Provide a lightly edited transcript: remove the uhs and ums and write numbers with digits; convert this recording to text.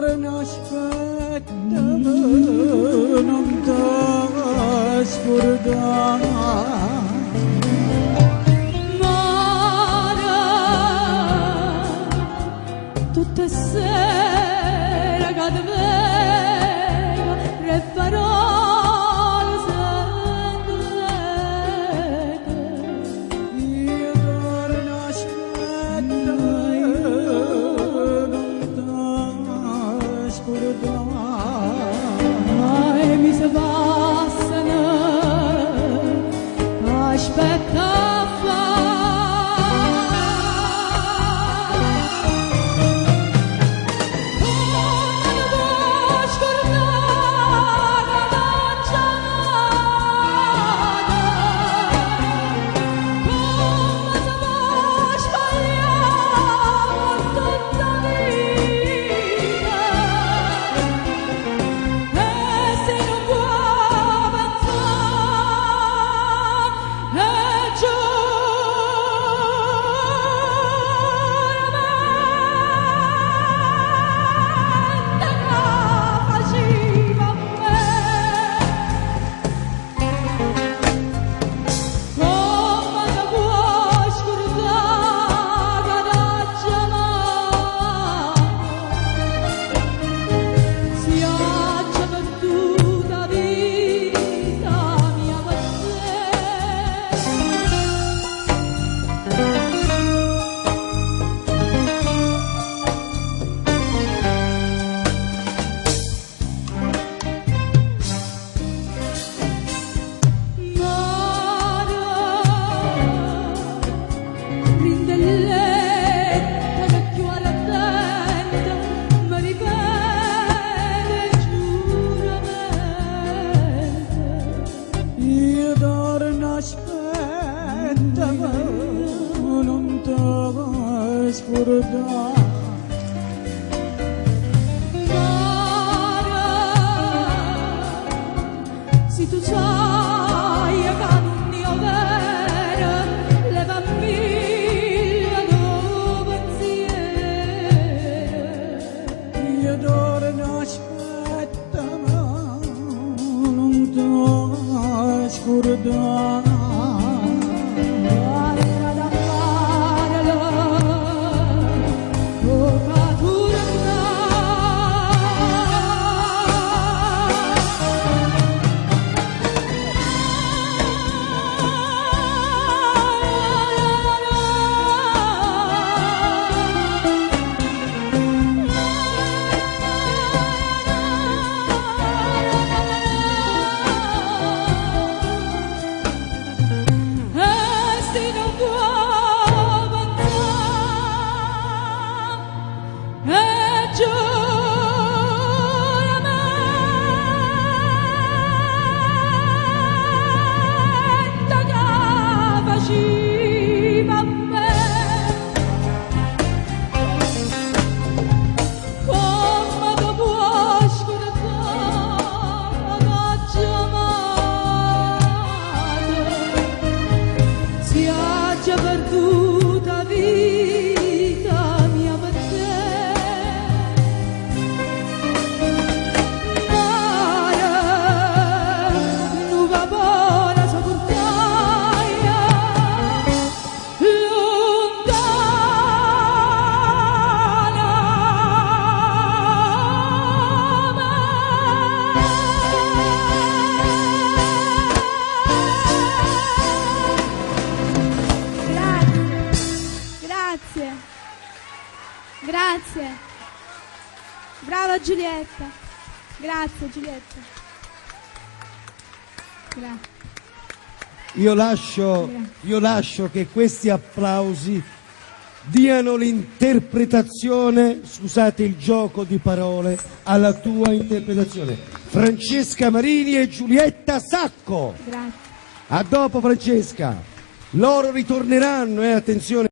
dorna aspetta non t'ascordare. Tutte sera che ti vengo le parole sentirete. Io torno aspetta non t'ascordare. E mi si passano aspetta a fare. Aspetta non t'ascordare. Se tu sai che non io vero levami il tuo pensiero. Io torno aspetta non t'ascordare. Perduta vita mia per te, mare, nuova buona sopportaia, Grazie. Brava Giulietta. Grazie Giulietta. Io lascio che questi applausi diano l'interpretazione, scusate il gioco di parole, alla tua interpretazione. Francesca Marini e Giulietta Sacco. Grazie. A dopo Francesca. Loro ritorneranno, attenzione.